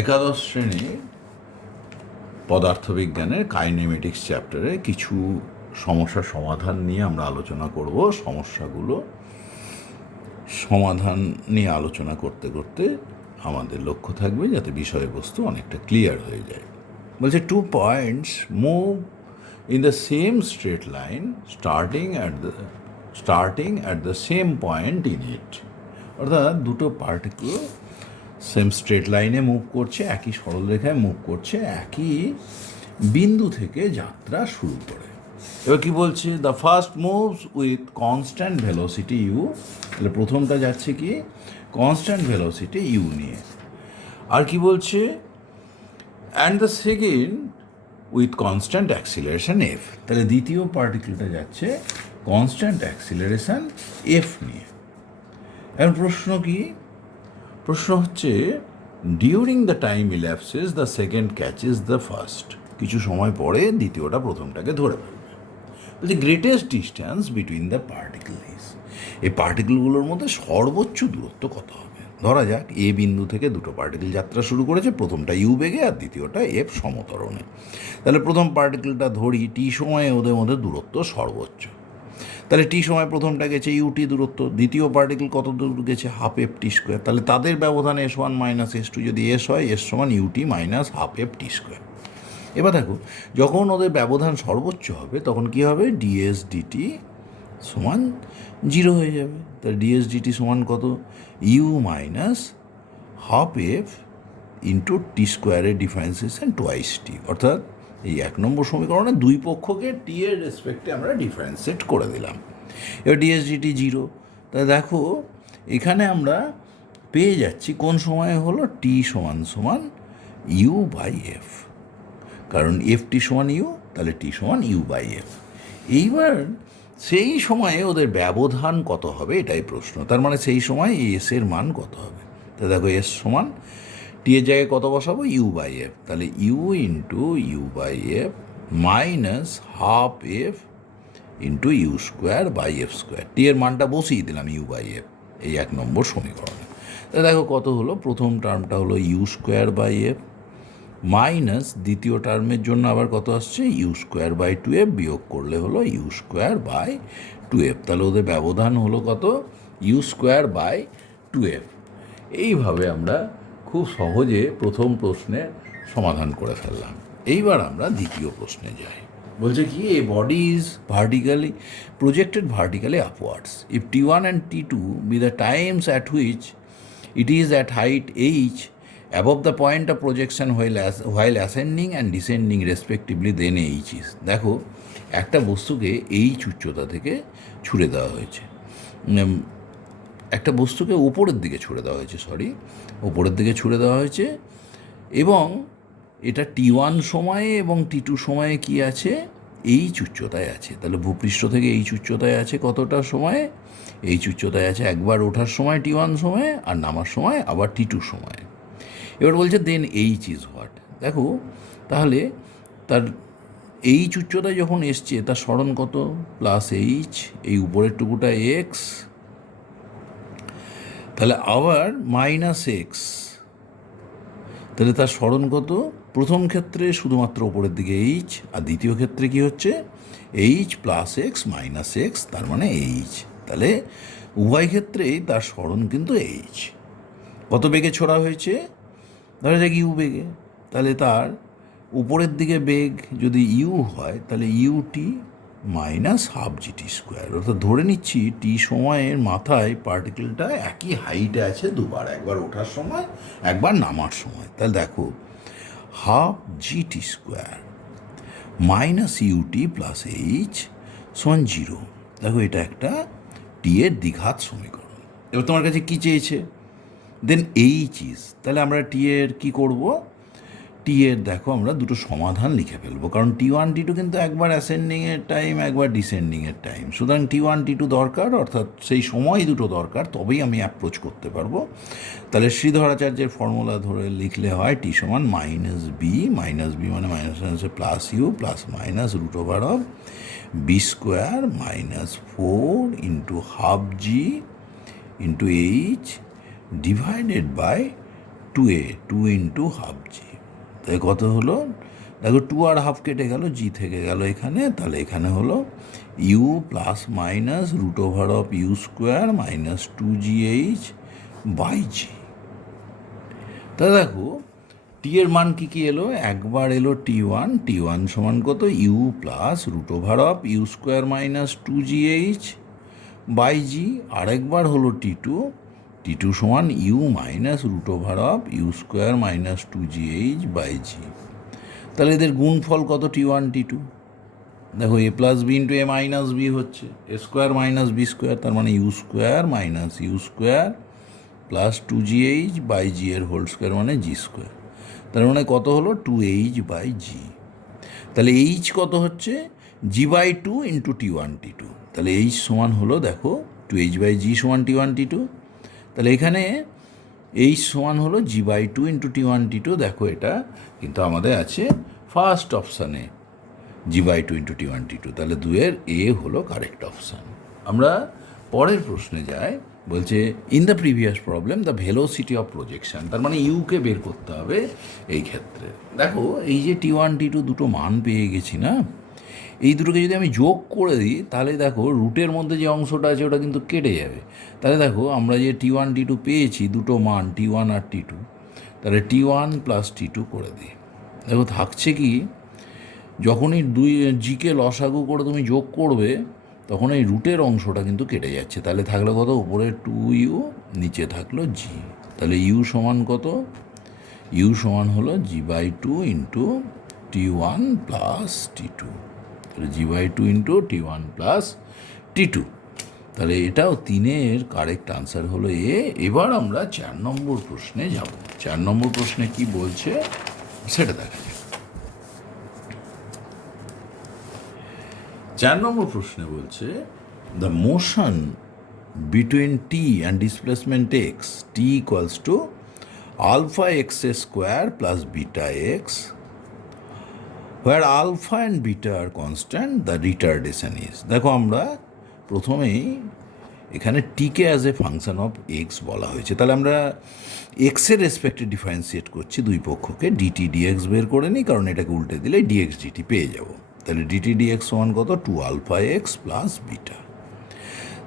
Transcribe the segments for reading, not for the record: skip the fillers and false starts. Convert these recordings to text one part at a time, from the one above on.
একাদশ শ্রেণী পদার্থবিজ্ঞানের কাইনেমেটিক্স চ্যাপ্টারে কিছু সমস্যার সমাধান নিয়ে আমরা আলোচনা করব। সমস্যাগুলো সমাধান নিয়ে আলোচনা করতে করতে আমাদের লক্ষ্য থাকবে যাতে বিষয়বস্তু অনেকটা ক্লিয়ার হয়ে যায়। বলছে 2 points move in the same straight line starting at the same point in it. অর্থাৎ দুটো পার্টিকেল সেম স্ট্রেট লাইনে মুভ করছে, একই সরলরেখায় মুভ করছে, একই বিন্দু থেকে যাত্রা শুরু করে। এবার কি বলছে? The first moves with constant velocity u. তাহলে প্রথমটা যাচ্ছে কি কনস্ট্যান্ট ভেলোসিটি ইউ নিয়ে। আর কি বলছে? And the second with constant acceleration F. তাহলে দ্বিতীয় পার্টিকেলটা যাচ্ছে কনস্ট্যান্ট অ্যাক্সিলারেশন এফ নিয়ে। এখন প্রশ্ন কি? প্রশ্ন হচ্ছে during the time elapses the second catches the first. কিছু সময় পরে দ্বিতীয়টা প্রথমটাকে ধরে ফেলবে। বলছে greatest distance between the particle is. এই পার্টিকেলগুলোর মধ্যে সর্বোচ্চ দূরত্ব কত হবে? ধরা যাক এ বিন্দু থেকে দুটো পার্টিকেল যাত্রা শুরু করেছে, প্রথমটা ইউ বেগে আর দ্বিতীয়টা এফ সমতরণে। তাহলে প্রথম পার্টিকেলটা ধরি টি সময়ে ওদের মধ্যে দূরত্ব সর্বোচ্চ। তাহলে টি সময় প্রথমটা গেছে ইউটি দূরত্ব, দ্বিতীয় পার্টিকেল কত দূর গেছে? Half f t square. তাহলে তাদের ব্যবধান S1 মাইনাস S2 যদি এস হয়, এস সমান u t minus half f t square. এবার দেখো যখন ওদের ব্যবধান সর্বোচ্চ হবে তখন কি হবে? ডিএস ডিটি সমান 0 হয়ে যাবে। তাহলে ডিএস ডিটি সমান কত? U minus half f into t স্কোয়ারের ডিফারেন্সিয়েশন টোয়াইস টি। অর্থাৎ এই 1 নম্বর সমীকরণে দুই পক্ষকে টি এর রেসপেক্টে আমরা ডিফারেন্সিয়েট করে দিলাম। এবার ডিএস ডিটি 0। তাহলে দেখো এখানে আমরা পেয়ে যাচ্ছি কোন সময়ে হলো? টি সমান সমান ইউ বাই এফ, কারণ এফ টি সমান ইউ, তাহলে টি সমান ইউ বাই এফ। এইবার সেই সময়ে ওদের ব্যবধান কত হবে এটাই প্রশ্ন। তার মানে সেই সময় এস এর মান কত হবে? তা দেখো এস সমান টি এর জায়গায় কত বসাবো? U by f. তাহলে u into u by f minus half f into u square by f square. T এর মানটা বসিয়ে দিলাম ইউ বাই এফ এই 1 নম্বর সমীকরণে। তাহলে দেখো কত হলো? প্রথম টার্মটা হলো u square by f minus দ্বিতীয় টার্মের জন্য আবার কত আসছে? ইউ স্কোয়ার বাই 2f, বিয়োগ করলে হলো ইউ স্কোয়ার বাই 2f। তাহলে ওদের ব্যবধান হলো কত? U square by 2f। এইভাবে আমরা খুব সহজে প্রথম প্রশ্নের সমাধান করে ফেললাম। এইবার আমরা দ্বিতীয় প্রশ্নে যাই। বলছে কি a body is vertically projected vertically upwards if T1 and T2 be the times at which it is at height h above the point of projection while ascending and descending respectively, then h is। দেখো একটা বস্তুকে h উচ্চতা থেকে ছুড়ে দেওয়া হয়েছে, একটা বস্তুকে উপরের দিকে ছুড়ে দেওয়া হয়েছে, উপরের দিকে ছুড়ে দেওয়া হয়েছে, এবং এটা T1 সময়ে এবং T2 সময়ে কি আছে? এইচ উচ্চতায় আছে। তাহলে ভূপৃষ্ঠ থেকে এইচ উচ্চতায় আছে কতটা সময়ে? এইচ উচ্চতায় আছে একবার ওঠার সময় T1 সময়ে, আর নামার সময় আবার T2 সময়ে। এবার বলছে দেন এইচ ইজ হোয়াট। দেখো তাহলে তার এইচ উচ্চতায় যখন এসছে তার সরণ কত? প্লাস এইচ, এই উপরের টুকুটা এক্স, তাহলে আবার মাইনাস এক্স, তাহলে তার সরণ কত? প্রথম ক্ষেত্রে শুধুমাত্র ওপরের দিকে এইচ, আর দ্বিতীয় ক্ষেত্রে কি হচ্ছে? H plus x minus x, তার মানে এইচ। তাহলে উভয় ক্ষেত্রেই তার সরণ কিন্তু এইচ। কত বেগে ছোড়া হয়েছে? ধরা যাক ইউ বেগে। তাহলে তার উপরের দিকে বেগ যদি ইউ হয় তাহলে u t minus half g t square. অর্থাৎ ধরে নিচ্ছি টি সময়ের মাথায় পার্টিকেলটা একই হাইটে আছে দুবার, একবার ওঠার সময় একবার নামার সময়। তাহলে দেখো half g t square minus u t plus h সমান 0। দেখো এটা একটা টি এর দ্বিঘাত সমীকরণ। এবার তোমার কাছে কী চেয়েছে? দেন এইচ ইজ। তাহলে আমরা টি এর কী করবো? টি এর দেখো আমরা দুটো সমাধান লিখে ফেলবো, কারণ T1 T2 কিন্তু একবার অ্যাসেন্ডিংয়ের টাইম একবার ডিসেন্ডিংয়ের টাইম। সুতরাং T1 T2 দরকার, অর্থাৎ সেই সময় দুটো দরকার, তবেই আমি অ্যাপ্রোচ করতে পারবো। তাহলে শ্রীধরাচার্যের ফর্মুলা ধরে লিখলে হয় টি সমান মাইনাস বি মানে মাইনাস মাইনাসে plus u plus minus root over of b square minus 4 into half g into h divided by two into half g, তাই কত হলো? দেখো 2 আর হাফ কেটে গেল, জি থেকে গেল এখানে, তাহলে এখানে হলো u plus minus root over of u square minus 2gh by g. তাহলে দেখো টি এর মান কী কী এলো? একবার এলো টি ওয়ান সমান কত? U plus root over of u square minus 2gh by g. আরেকবার হলো টি টু সমান u minus root over of u square minus 2gh by g. তাহলে এদের গুণফল কত? T one t two. দেখো a plus b into a minus b হচ্ছে a square minus b square, তার মানে u square minus u square plus 2gh by g এর whole square মানে জি স্কোয়ার। তার মানে কত হলো? 2h by g. তাহলে এইচ কত হচ্ছে? g/2 into টি1 টি2। তাহলে এইচ সমান হলো, দেখো 2h বাই জি সমান টি1 টি2। তাহলে এখানে এইচ সমান হলো g/2 ইন্টু টি1 টি2। দেখো এটা কিন্তু আমাদের আছে ফার্স্ট অপশানে g/2 ইন্টু টি1 টি2, তাহলে 2-এর এ হলো কারেক্ট অপশান। আমরা পরের প্রশ্নে যাই। বলছে in the previous problem the velocity of projection, তার মানে ইউকে বের করতে হবে এই ক্ষেত্রে। দেখো এই যে টি1 টি2 দুটো মান পেয়ে গেছি না, এই দুটোকে যদি আমি যোগ করে দিই তাহলে দেখো রুটের মধ্যে যে অংশটা আছে ওটা কিন্তু কেটে যাবে। তাহলে দেখো আমরা যে টি1 টি2 পেয়েছি দুটো মান টি1 আর টি2, তাহলে টি1 প্লাস টি2 করে দিই। দেখো থাকছে কি, যখনই দুই জিকে লসাগু করে তুমি যোগ করবে তখন এই রুটের অংশটা কিন্তু কেটে যাচ্ছে। তাহলে থাকলো কত? উপরে 2u, নিচে থাকলো জি। তাহলে ইউ সমান কত? ইউ সমান হলো g/2 ইন্টু টি1 প্লাস টি2। তাহলে g/2 ইন্টু টি1 প্লাস টি2। তাহলে এটাও 3-এর কারেক্ট আনসার হলো এ। এবার আমরা 4 নম্বর প্রশ্নে যাব। 4 নম্বর প্রশ্নে কি বলছে সেটা দেখা যাক। 4 নম্বর প্রশ্নে বলছে the motion between t and displacement x, t equals to alpha x square plus beta x, where alpha and beta are constant, the retardation is. দেখো আমরা প্রথমেই এখানে টিকে as a function of x বলা হয়েছে, তাহলে আমরা এক্সের রেসপেক্টে ডিফারেন্সিয়েট করছি দুই পক্ষকে। ডিটি ডিএক্স বের করে নিই, কারণ এটাকে উল্টে দিলে ডিএক্স ডিটি পেয়ে যাব। তাহলে ডিটি ডিএক্স সমান কত? 2 আলফা এক্স প্লাস বিটা।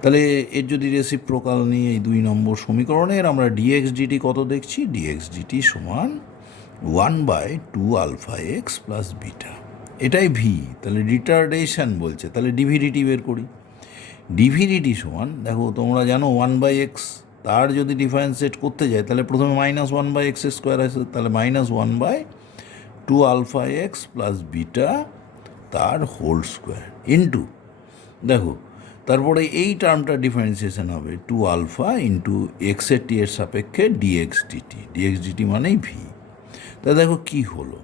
তাহলে এর যদি রেসিপ্রোকাল নিয়ে এই 2 নম্বর সমীকরণের আমরা ডিএক্স ডিটি কত দেখছি? ডিএক্স ডিটি সমান 1/2 আলফা এক্স প্লাস বিটা, এটাই ভি। তাহলে রিটার্ডেশন বলছে, তাহলে ডিভিডিটি বের করি। ডিভিডিটি সমান, দেখো তোমরা জানো 1/x, তার যদি ডিফারেন্সিয়েট করতে যায় তাহলে প্রথমে -1/x স্কোয়ার আছে, তাহলে -1/2 আলফা এক্স প্লাস বিটা তার হোল স্কোয়ার ইন্টু, দেখো তারপরে এই টার্মটা ডিফারেন্সিয়েশন হবে 2 আলফা ইন্টু এক্সের টি এর সাপেক্ষে ডিএক্স ডিটি মানেই ভি। তা দেখো কি হলো,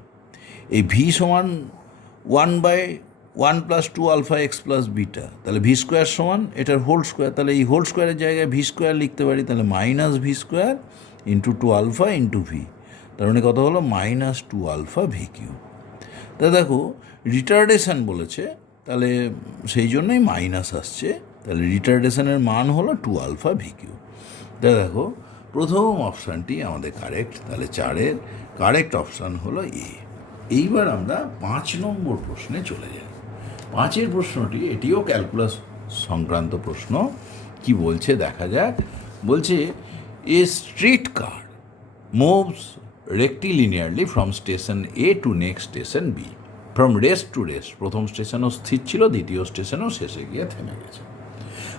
এই ভি সমান 1/1 plus 2 alpha x plus beta, তাহলে ভি স্কোয়ার সমান এটার হোল স্কোয়ার, তাহলে এই হোল স্কোয়ারের জায়গায় ভি স্কোয়ার লিখতে পারি, তাহলে minus v square into 2 alpha into v, তার মানে কত হলো? -2 আলফা ভি কিউ। তা দেখো রিটার্ডেশন বলেছে, তাহলে সেই জন্যই মাইনাস আসছে, তাহলে রিটার্ডেশনের মান হলো 2 আলফা ভি কিউ। তা দেখো প্রথম অপশানটি আমাদের কারেক্ট, তাহলে 4-এর কারেক্ট অপশান হলো এ। এইবার আমরা 5 নম্বর প্রশ্নে চলে যাই। 5-এর প্রশ্নটি এটিও ক্যালকুলাস সংক্রান্ত প্রশ্ন। কি বলছে দেখা যাক। বলছে a street car moves rectilinearly from station A to next station B, from rest to rest, প্রথম স্টেশনও স্থির ছিল, দ্বিতীয় স্টেশনও শেষে গিয়ে থেমে গেছে,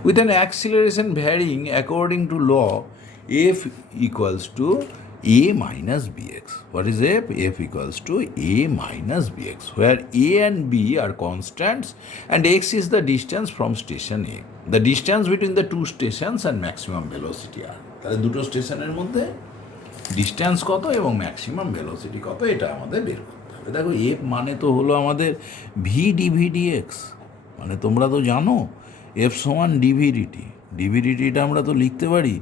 with an acceleration varying according to law f equals to a minus bx. What is f? f equals to a minus bx, where a and b are constants and x is the distance from station a. The distance between the two stations and maximum velocity are. তাহলে দুটো স্টেশনের মধ্যে distance কত এবং maximum velocity কত এটা আমাদের বের করতে হবে। দেখো এফ মানে তো হলো আমাদের ভি ডিভিডিএক্স, মানে তোমরা তো জানো এফ সমান ডিভিডিটি। ডিভিডিটিটা আমরা তো লিখতে পারি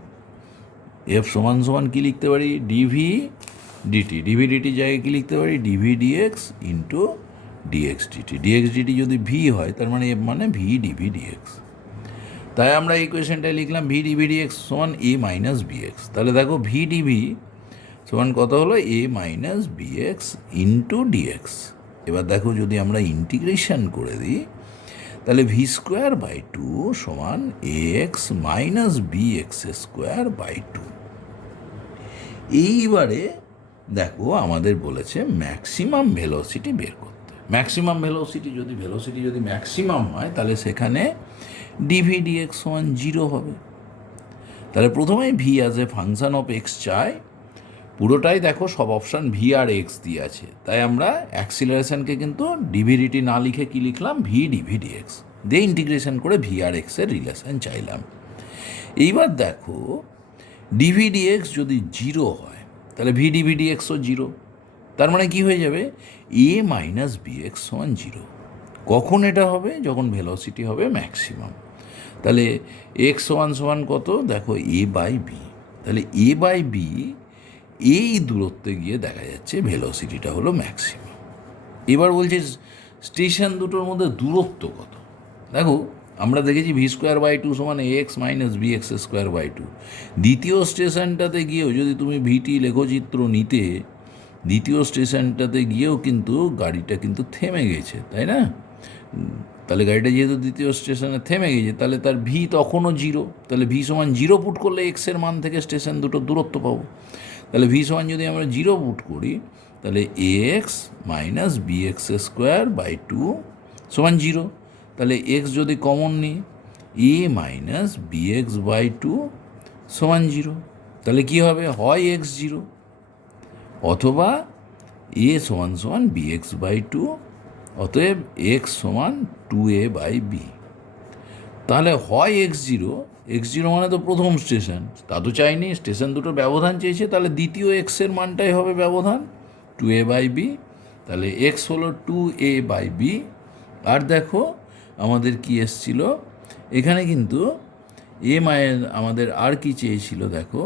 এফ সমান সমান কী লিখতে পারি? DV DT. ডিভিডিটির জায়গায় কী লিখতে পারি? D v d x into d x d t. D x d t যদি ভি হয় তার মানে এফ মানে ভি ডিভি ডিএক্স। তাই আমরা এই কোয়েশনটায় লিখলাম ভি ডিভি ডিএক্স সমান এ মাইনাস বিএক্স। তাহলে দেখো ভি ডিভি সমান কত হলো এ মাইনাস বিএক্স ইন্টু ডিএক্স। এবার দেখো যদি আমরা ইন্টিগ্রেশন করে দিই তাহলে ভি স্কোয়ার বাই টু সমান a x minus b x square by two. এইবারে দেখো আমাদের বলেছে ম্যাক্সিমাম ভেলোসিটি বের করতে। ম্যাক্সিমাম ভেলোসিটি যদি ম্যাক্সিমাম হয় তাহলে সেখানে ডিভি ডিএক্স সমান 0 হবে। তাহলে প্রথমে V as a function of x চাই, পুরোটাই দেখো সব অপশান ভি আর এক্স দিয়ে আছে, তাই আমরা অ্যাক্সিলারেশনকে কিন্তু ডিভিডিটি না লিখে কি লিখলাম, ভি ডিভি ডিএক্স দিয়ে ইন্টিগ্রেশন করে ভি আর এক্সের রিলেশন চাইলাম। এইবার দেখো ডিভি ডিএক্স যদি 0 হয় তাহলে ভি ডিভি ডিএক্সও 0, তার মানে কি হয়ে যাবে এ মাইনাস বি এক্স সমান 0। কখন এটা হবে, যখন ভেলোসিটি হবে ম্যাক্সিমাম। তাহলে এক্স সমান কত, দেখো এ বাই বি। তাহলে এ বাই বি এই দূরত্বে গিয়ে দেখা যাচ্ছে ভেলোসিটিটা হলো ম্যাক্সিমাম। এবার বলছে স্টেশন দুটোর মধ্যে দূরত্ব কত। দেখো আমরা দেখেছি ভি স্কোয়ার বাই টু সমান a x minus b x square by two. দ্বিতীয় স্টেশনটাতে গিয়েও যদি তুমি ভিটি লেখচিত্র নিতে, দ্বিতীয় স্টেশনটাতে গিয়েও কিন্তু গাড়িটা কিন্তু থেমে গেছে, তাই না? তাহলে গাড়িটা যেহেতু দ্বিতীয় স্টেশনে থেমে গেছে তাহলে তার ভি তখনও 0। তাহলে ভি সমান 0 পুট করলে এক্সের মান থেকে স্টেশন দুটো দূরত্ব পাবো। তাহলে ভি সমান যদি আমরা 0 পুট করি তাহলে a x minus b x square by two সমান 0। তাহলে এক্স যদি কমন নিই a minus b x by two সমান 0। তাহলে কী হবে, হয় এক্স 0 অথবা এ সমান বি এক্স বাই টু, অতএব এক্স সমান 2a বাই বি। তাহলে হয় x0 মানে তো প্রথম স্টেশন, তা তো চাইনি, স্টেশন দুটোর ব্যবধান চেয়েছে, তাহলে দ্বিতীয় এক্সের মানটাই হবে ব্যবধান 2a বাই বি। তাহলে এক্স হলো 2a বাই বি। আর দেখো আমাদের কি এসছিল এখানে, কিন্তু আমাদের আর কি চেয়েছিল, দেখো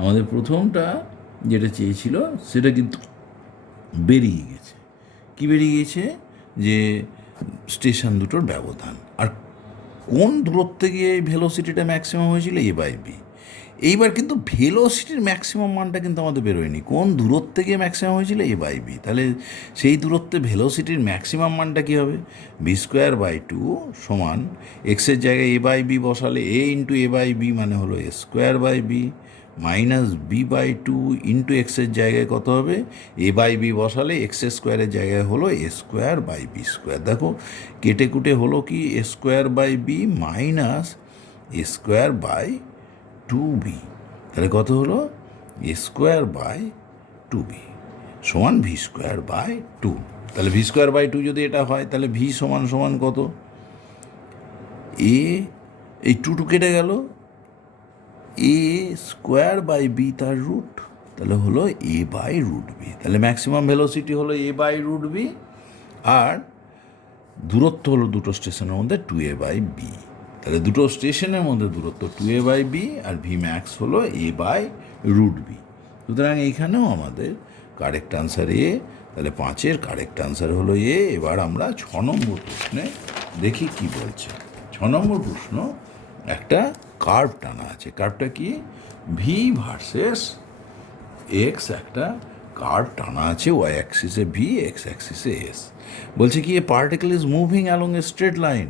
আমাদের প্রথমটা যেটা চেয়েছিল সেটা কিন্তু বেরিয়ে গেছে। কি বেরিয়ে গেছে, যে স্টেশন দুটোর ব্যবধান। আর কোন দূরত্বে গিয়ে এই ভেলোসিটিটা ম্যাক্সিমাম হয়েছিল, এ বাই বি। এইবার কিন্তু ভেলোসিটির ম্যাক্সিমাম মানটা কিন্তু আমাদের বেরোয়নি, কোন দূরত্বে গিয়ে ম্যাক্সিমাম হয়েছিল, এ বাই বি। তাহলে সেই দূরত্বে ভেলোসিটির ম্যাক্সিমাম মানটা কী হবে, বি স্কোয়ার বাই টু সমান এক্সের জায়গায় এ বাই বি বসালে a into a by b মানে হলো a square by b, minus b by two into এক্সের জায়গায় কত হবে, এ বাই বি বসালে এক্স স্কোয়ারের জায়গায় হলো a square by b square. দেখো কেটে কুটে হলো কি a square by b minus a square by two b. তাহলে কত হলো a square by two b সমান ভি স্কোয়ার বাই টু। তাহলে ভি স্কোয়ার বাই টু যদি এটা হয় তাহলে ভি সমান কত, এই টু কেটে গেল, এ স্কোয়ার বাই বি তার রুট, তাহলে হলো এ বাই রুট বি। তাহলে ম্যাক্সিমাম ভেলোসিটি হলো এ বাই রুট বি, আর দূরত্ব হলো দুটো স্টেশনের মধ্যে 2a বাই বি। তাহলে দুটো স্টেশনের মধ্যে দূরত্ব 2a বাই বি, আর ভি ম্যাক্স হলো এ বাই রুট বি। সুতরাং এইখানেও আমাদের কারেক্ট আনসার এ। তাহলে 5-এর কারেক্ট আনসার হলো এ। এবার আমরা 6 নম্বর প্রশ্নে দেখি কি বলছে। 6 নম্বর প্রশ্ন, একটা কার্ভ টানা আছে। কার্ভটা কি, ভি ভার্সেস এক্স একটা কার্ভ টানা আছে, ওয়াই অ্যাক্সিসে ভি, এক্স অ্যাক্সিসে এস। বলছে কি, a particle is moving along a straight line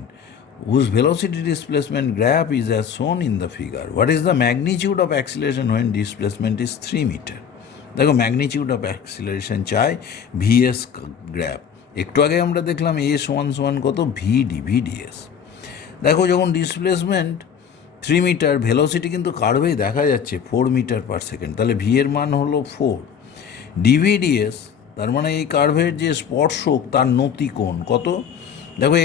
whose velocity displacement graph is as shown in the figure. What is the magnitude of acceleration when displacement is 3 metre. দেখো magnitude of acceleration চাই, v s graph. একটু আগে আমরা দেখলাম এ সমান কত, V DV DS. দেখো যখন ডিসপ্লেসমেন্ট 3 মিটার, ভেলোসিটি কিন্তু কার্ভেই দেখা যাচ্ছে 4 মিটার পার সেকেন্ড, তাহলে ভি এর মান হলো 4। ডিভিডিএস তার মানে এই কার্ভের যে স্পর্শক তার নতি কোণ কত, দেখো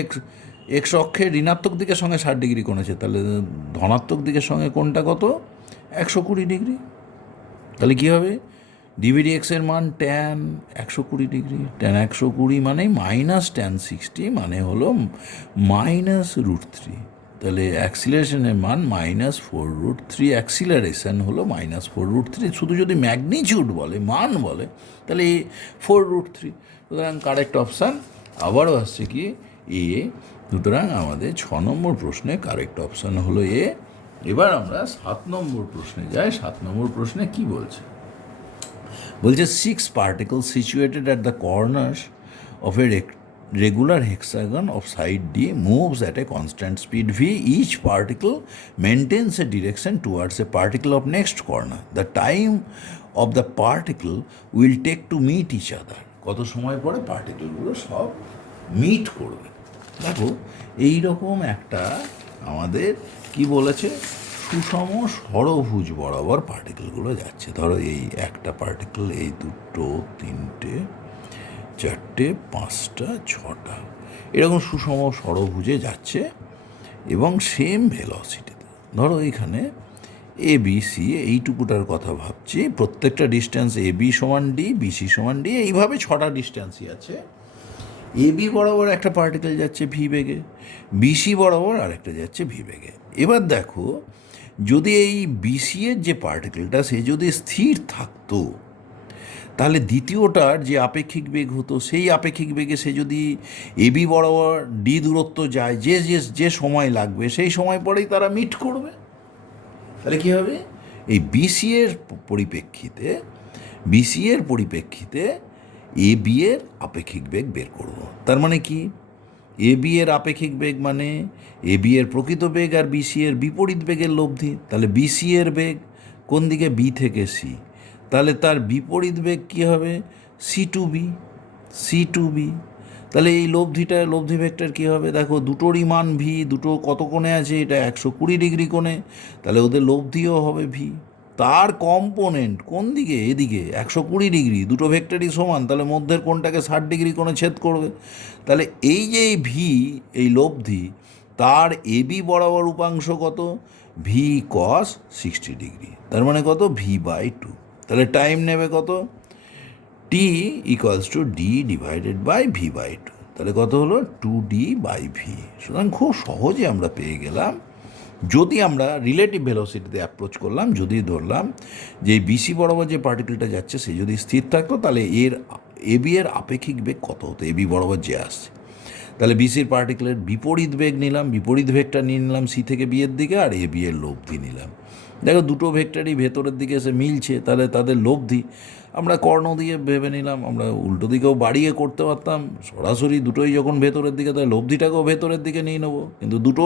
এক্স অক্ষের ঋণাত্মক দিকের সঙ্গে 60 ডিগ্রি কোণ আছে, তাহলে ধনাত্মক দিকের সঙ্গে কোণটা কত, 120 ডিগ্রি। তাহলে কী হবে, ডিভিডিএক্সের মান ট্যান 120 ডিগ্রি, ট্যান 120 মানে মাইনাস ট্যান 60 মানে হলো মাইনাস √3। তাহলে অ্যাক্সিলারেশনের মান -4√3, অ্যাক্সিলারেশন হলো -4√3। শুধু যদি ম্যাগনিটিউড বলে, মান বলে, তাহলে 4√3। সুতরাং কারেক্ট অপশান আবারও আসছে কি, এ। সুতরাং আমাদের 6 নম্বর প্রশ্নে কারেক্ট অপশান হলো এ। এবার আমরা 7 নম্বর প্রশ্নে যাই। 7 নম্বর প্রশ্নে কি বলছে, বলছে 6 particles situated at the corners of a regular hexagon of side D moves at a constant speed v. Each particle maintains a direction towards a particle of next corner. The time of the particle will take to meet each other. কত সময় পরে পার্টিকেলগুলো সব meet করবে। দেখো এইরকম একটা আমাদের কি বলেছে, সুষম ষড়ভুজ বরাবর পার্টিকেলগুলো যাচ্ছে। ধরো এই একটা পার্টিকেল, এই দুটো, তিনটে, চারটে, পাঁচটা, ছটা, এরকম সুষম ষড়ভুজে যাচ্ছে এবং সেম ভেলোসিটিতে। ধরো এখানে এ বি সি এইটুকুটার কথা ভাবছি, প্রত্যেকটা ডিস্ট্যান্স এ বি সমান ডি, বিসি সমান ডি, এইভাবে 6টা ডিস্ট্যান্সই আছে। এ বি বরাবর একটা পার্টিকেল যাচ্ছে ভি বেগে, বিসি বরাবর আরেকটা যাচ্ছে ভি বেগে। এবার দেখো যদি এই বিসি এর যে পার্টিকেলটা সে যদি স্থির থাকতো, তাহলে দ্বিতীয়টার যে আপেক্ষিক বেগ হতো সেই আপেক্ষিক বেগে সে যদি এবি বরাবর ডি দূরত্ব যায়, যে যে যে সময় লাগবে সেই সময় পরেই তারা মিট করবে। তাহলে কী হবে, এই বিসি এর পরিপ্রেক্ষিতে এ বি এর আপেক্ষিক বেগ বের করব। তার মানে কি, এ বি এর আপেক্ষিক বেগ মানে এ বি এর প্রকৃত বেগ আর বিসি এর বিপরীত বেগের লব্ধি। তাহলে বিসি এর বেগ কোন দিকে, বি থেকে সি, তাহলে তার বিপরীত বেগ কী হবে, সি টু বি। তাহলে এই লব্ধি ভেক্টর কী হবে, দেখো দুটোরই মান ভি, দুটো কত কোণে আছে, এটা 120 ডিগ্রি কোণে, তাহলে ওদের লব্ধিও হবে ভি। তার কম্পোনেন্ট কোন দিকে, এদিকে 120 ডিগ্রি, দুটো ভেক্টরই সমান, তাহলে মধ্যের কোণটাকে 60 ডিগ্রি কোণে ছেদ করবে। তাহলে এই যে ভি, এই লব্ধি, তার এবি বরাবর উপাংশ কত, ভি কস 60 ডিগ্রি, তার মানে কত, v/2। তাহলে টাইম নেবে কত, t equals to d divided by v/2, তাহলে কত হলো 2d/v। সুতরাং খুব সহজে আমরা পেয়ে গেলাম, যদি আমরা রিলেটিভ ভেলোসিটিতে অ্যাপ্রোচ করলাম, যদি ধরলাম যে বিসি বরাবর যে পার্টিকেলটা যাচ্ছে সে যদি স্থির থাকতো, তাহলে এর এবি এর আপেক্ষিক বেগ কত হতো, এবি বরাবর যে আসছে। তাহলে বিসির পার্টিকেলের বিপরীত বেগ নিলাম, বিপরীত ভেক্টর নিয়ে নিলাম সি থেকে বি এর দিকে, আর এ বি এর লব্ধি নিলাম। দেখো দুটো ভেক্টরই ভেতরের দিকে এসে মিলছে, তাহলে তাদের লব্ধি আমরা কর্ণ দিয়ে ভেবে নিলাম। আমরা উল্টো দিকেও বাড়িয়ে করতে পারতাম, সরাসরি দুটোই যখন ভেতরের দিকে, তাহলে লব্ধিটাকেও ভেতরের দিকে নিয়ে নেবো। কিন্তু দুটো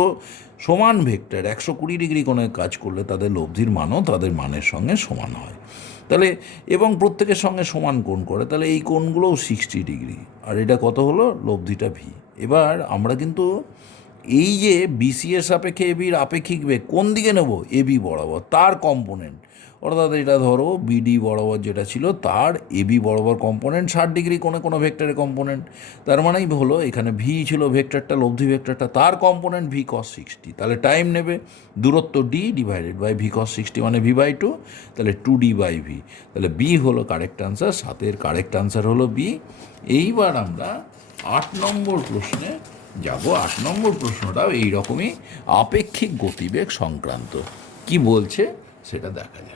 সমান ভেক্টর 120 ডিগ্রি কোণে কাজ করলে তাদের লব্ধির মানও তাদের মানের সঙ্গে সমান হয়। তাহলে এবং প্রত্যেকের সঙ্গে সমান কোণ করে, তাহলে এই কোণগুলোও 60 ডিগ্রি, আর এটা কত হলো, লব্ধিটা ভি। এবার আমরা কিন্তু এই যে বিসি এর সাপেক্ষে এবির আপেক্ষিক বেগ কোন দিকে নেব, এবি বরাবর, তার কম্পোনেন্ট, অর্থাৎ এটা ধরো বিডি বরাবর যেটা ছিল তার এবি বরাবর কম্পোনেন্ট 60 ডিগ্রি কোনো ভেক্টরের কম্পোনেন্ট, তার মানেই হলো এখানে ভি ছিল ভেক্টরটা, লব্ধি ভেক্টরটা, তার কম্পোনেন্ট ভি কস 60। তাহলে টাইম নেবে দূরত্ব ডি ডিভাইডেড বাই ভি কস 60 মানে v/2, তাহলে 2d/v। তাহলে বি হলো কারেক্ট আনসার, 7-এর কারেক্ট আনসার হলো বি। এইবার আমরা 8 নম্বর প্রশ্নে যাব। 8 নম্বর প্রশ্নটাও এইরকমই আপেক্ষিক গতিবেগ সংক্রান্ত। কি বলছে সেটা দেখা যায়।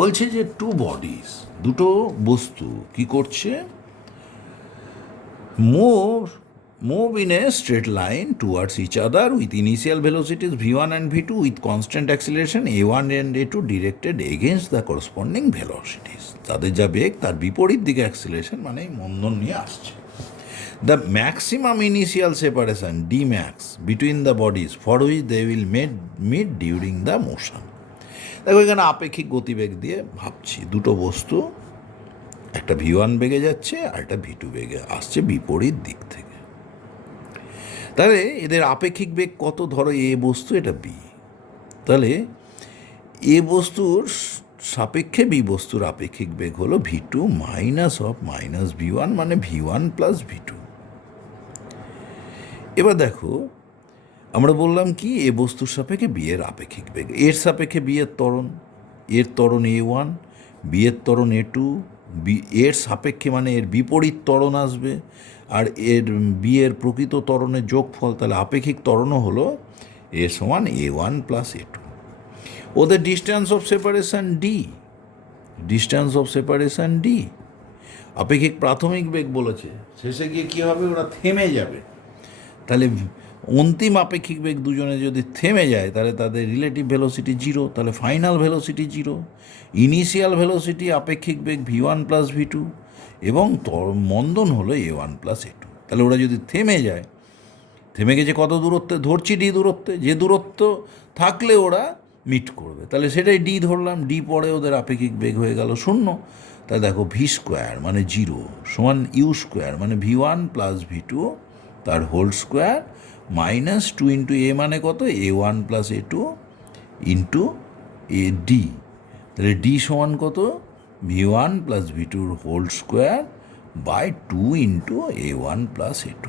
বলছে যে টু বডিজ, দুটো বস্তু কি করছে, move in a straight line towards each other with initial velocities v1 and v2 with constant acceleration a1 and a2 directed against the corresponding velocities. তাদের যা বেগ তার বিপরীত দিকে অ্যাক্সিলারেশন, মানে মন্দন নিয়ে আসছে। The maximum initial separation Dmax between the bodies for which they will meet during the motion. দেখো এখানে আপেক্ষিক গতিবেগ দিয়ে ভাবছি, দুটো বস্তু একটা v1 বেগে যাচ্ছে আর একটা v2 বেগে আসছে বিপরীত দিক থেকে। তাহলে এদের আপেক্ষিক বেগ কত, ধরো এ বস্তু, এটা বি, তাহলে এ বস্তুর সাপেক্ষে বি বস্তুর আপেক্ষিক বেগ হলো v2 মাইনাস v1 মানে v1 প্লাস v2। এবার দেখো আমরা বললাম কি, এ বস্তুর সাপেক্ষে বি এর আপেক্ষিক বেগ, এর সাপেক্ষে বি এর ত্বরণ a1, বি এর ত্বরণ a2, বি এর সাপেক্ষে মানে এর বিপরীত ত্বরণ আসবে, আর এর বি এর প্রকৃত ত্বরণের যোগফল, তাহলে আপেক্ষিক ত্বরণও হলো এ সমান a1 প্লাস a2। ওদের ডিস্ট্যান্স অফ সেপারেশন ডি, আপেক্ষিক প্রাথমিক বেগ বলেছে, শেষে গিয়ে কী হবে, ওরা থেমে যাবে। তাহলে অন্তিম আপেক্ষিক বেগ দুজনে যদি থেমে যায় তাহলে তাদের রিলেটিভ ভেলোসিটি জিরো, তাহলে final velocity zero. Initial velocity আপেক্ষিক বেগ v1 প্লাস v2 এবং মন্দন হলো a1 প্লাস a2। তাহলে ওরা যদি থেমে যায়, থেমে গেছে কত দূরত্বে, ধরছি ডি দূরত্বে, যে দূরত্ব থাকলে ওরা মিট করবে, তাহলে সেটাই ডি ধরলাম। ডি পরে ওদের আপেক্ষিক বেগ হয়ে গেল শূন্য। তাই দেখো ভি স্কোয়ার মানে জিরো সমান ইউ স্কোয়ার মানে v1 প্লাস v2 তার whole square minus 2 into a মানে কত a1 plus a2 into a d. তাহলে ডি সমান কত v1 plus v2 whole square by 2 into a1 plus a2।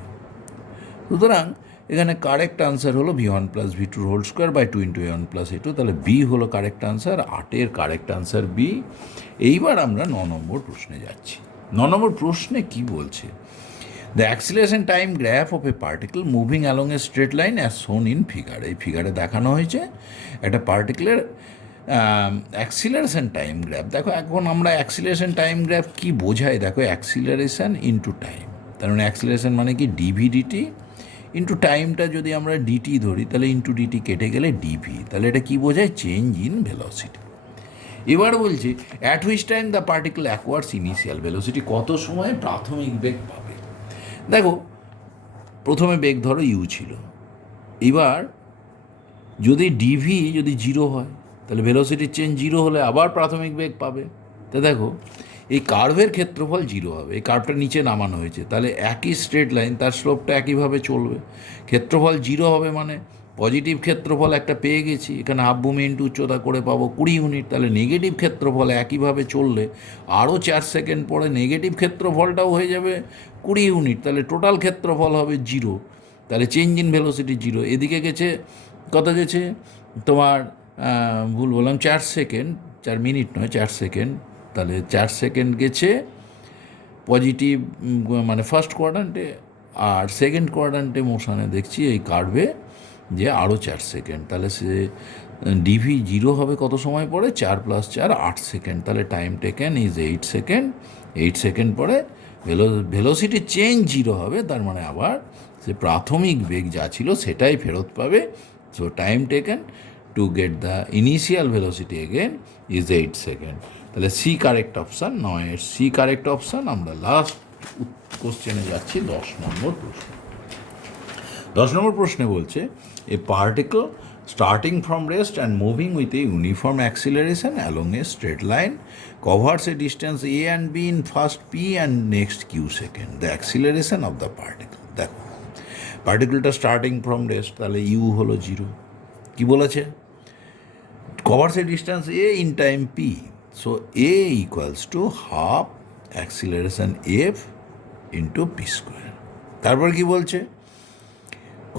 সুতরাং এখানে কারেক্ট আনসার হলো v1 plus v2 whole square by 2 into a1 plus a2। তাহলে b হলো কারেক্ট আনসার, 8-এর correct answer B. এইবার আমরা 9 নম্বর প্রশ্নে যাচ্ছি। 9 নম্বর প্রশ্নে কি বলছে? The acceleration time graph of A particle moving along a straight line as shown in figure. এই ফিগারে দেখানো হয়েছে একটা পার্টিকেলের অ্যাক্সিলারেশন টাইম গ্রাফ। দেখো এখন আমরা অ্যাক্সিলারেশন টাইম গ্রাফ কি বোঝায়, দেখো অ্যাক্সিলারেশন ইন্টু টাইম, তার মানে অ্যাক্সিলারেশন মানে কি ডিভিডিটি ইন্টু টাইমটা যদি আমরা ডিটি ধরি তাহলে ইন্টু ডিটি কেটে গেলে ডিভি, তাহলে এটা কি বোঝায় চেঞ্জ ইন ভেলোসিটি। এবার বলছে at which time the particle acquires initial velocity, কত সময়ে প্রাথমিক বেগ পাবে। দেখো প্রথমে বেগ ধরো ইউ ছিল, এবার যদি ডিভি যদি জিরো হয় তাহলে ভেলোসিটির চেঞ্জ জিরো হলে আবার প্রাথমিক বেগ পাবে। তা দেখো এই কার্ভের ক্ষেত্রফল জিরো হবে, এই কার্ভটা নিচে নামানো হয়েছে, তাহলে একই স্ট্রেট লাইন তার স্লোপটা একইভাবে চলবে। ক্ষেত্রফল জিরো হবে মানে পজিটিভ ক্ষেত্রফল একটা পেয়ে গেছি, এখানে হাফ ভূমি ইন্টু উচ্চতা করে পাবো 20 ইউনিট। তাহলে নেগেটিভ ক্ষেত্রফল একইভাবে চললে আরও 4 সেকেন্ড পরে নেগেটিভ ক্ষেত্রফলটাও হয়ে যাবে 20 ইউনিট, তাহলে টোটাল ক্ষেত্রফল হবে জিরো, তাহলে চেঞ্জ ইন ভেলোসিটি জিরো। এদিকে গেছে কত গেছে তোমার ভুল বললাম 4 সেকেন্ড, 4 মিনিট নয় 4 সেকেন্ড, তাহলে 4 সেকেন্ড গেছে পজিটিভ মানে ফার্স্ট কোয়াড্রান্টে, আর সেকেন্ড কোয়াড্রান্টে মোশনে দেখছি এই কার্ভে যে আরও 4 সেকেন্ড, তাহলে সে ডিভি জিরো হবে কত সময় পরে 4 + 4 8 সেকেন্ড, তাহলে time taken is 8 second. 8 second পরে ভেলোসিটি চেঞ্জ জিরো হবে, তার মানে আবার সে প্রাথমিক বেগ যা ছিল সেটাই ফেরত পাবে। So time taken to get the initial velocity again is 8 second. তাহলে সি কারেক্ট অপশান, 9-এর সি কারেক্ট অপশান। আমরা লাস্ট কোশ্চেনে যাচ্ছি 10 নম্বর প্রশ্ন। 10 নম্বর প্রশ্নে বলছে a particle starting from rest and moving with a uniform acceleration along a straight line covers a distance a and b in first p and next q second. The acceleration of the particle, দেখো পার্টিকেলটা starting from rest, তাহলে u হলো zero. কী বলেছে? Covers a distance a in time p, so a equals to half acceleration f into p square. তারপর কি বলছে?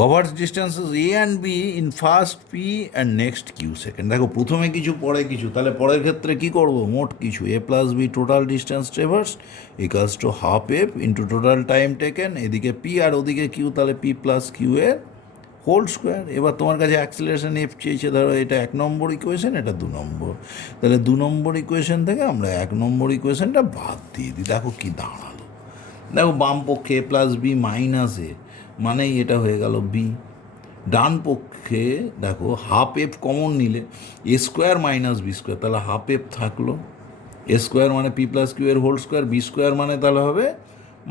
Covers distances a and b in first p and next q second. দেখো প্রথমে কিছু পরে কিছু, তাহলে পরের ক্ষেত্রে কি করব? মোট কিছু a plus b total distance traverse equals to half f into total time taken, এদিকে পি আর ওদিকে কিউ, তাহলে পি প্লাস কিউ এর হোল স্কোয়ার। এবার তোমার কাছে অ্যাক্সিলারেশন এফ চেয়েছে, ধরো এটা 1 নম্বর ইকুয়েশন, এটা 2 নম্বর, তাহলে 2 নম্বর ইকুয়েশন থেকে আমরা 1 নম্বর ইকুয়েশনটা বাদ দিয়ে দিই। দেখো কি দাঁড়ালো, দেখো বাম পক্ষে এ প্লাস বি মাইনাস এ মানেই এটা হয়ে গেল বি, ডান পক্ষে দেখো হাফ এফ কমন নিলে এ স্কোয়ার মাইনাস বি স্কোয়ার, তাহলে হাফ এফ থাকলো, এ স্কোয়ার মানে পি প্লাস কিউ এর হোল স্কোয়ার, বি স্কোয়ার মানে তাহলে হবে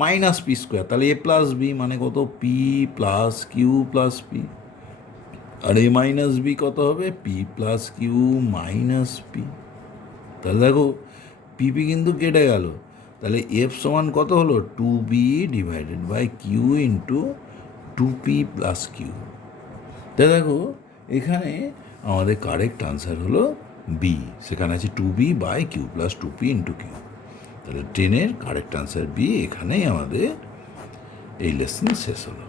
মাইনাস পি স্কোয়ার, তাহলে এ প্লাস বি মানে কত p plus q plus p, আর এ মাইনাস বি কত হবে p plus q minus p. তাহলে দেখো পিপি কিন্তু কেটে গেল, তাহলে এফ সমান কত হলো 2b divided by q into 2p plus q. তাই দেখো এখানে আমাদের কারেক্ট আনসার হলো বি, সেখানে আছে 2b by q plus 2p into q. তাহলে 10-এর কারেক্ট আনসার বি। এখানেই আমাদের এই লেসন শেষ হলো।